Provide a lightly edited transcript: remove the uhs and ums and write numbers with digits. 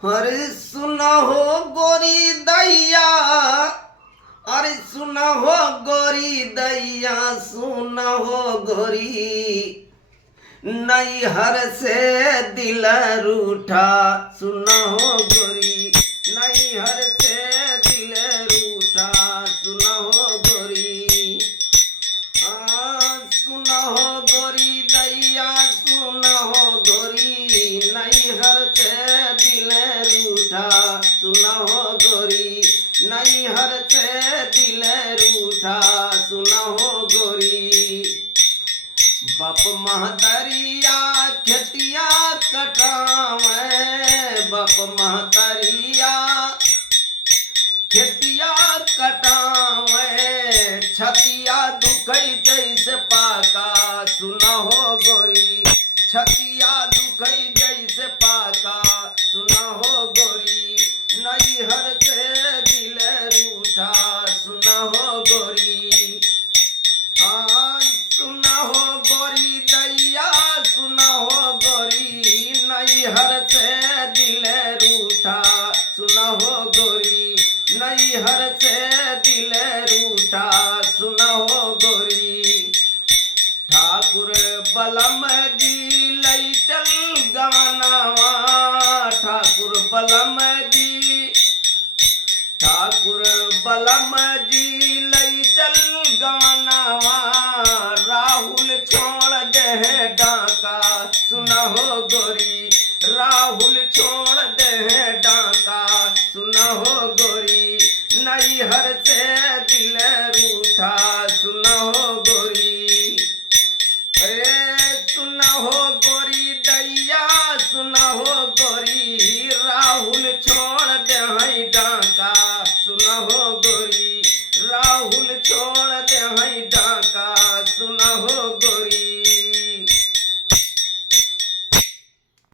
अरे सुना हो गोरी दैया, अरे सुना हो गोरी दैया, सुना हो गोरी नैहर से दिल रूठा। सुना हो गोरी नैहर से दिल रूठा। सुना हो गोरी, सुना हो गोरी दैया, सुना हो गोरी नैहर से दिल रूठा। सुना हो गोरी नैहर से दिल रूठा। सुना हो गोरी बाप महतरिया खेतिया कटावे, बाप महतरिया खेतिया कटावे, छतिया दुखई जैसे पाका। सुना हो गोरी छतिया दुखई जैसे पाका। सुना हो गोरी नैहर से दिल रूठा। सुना हो गोरी, सुना हो गोरी दैया, सुना हो गोरी नैहर से दिल रूठा। सुना हो गोरी नैहर से दिल रूठा। सुना हो गोरी ठाकुर बलम जी लई चल गवनवा, ठाकुर बलम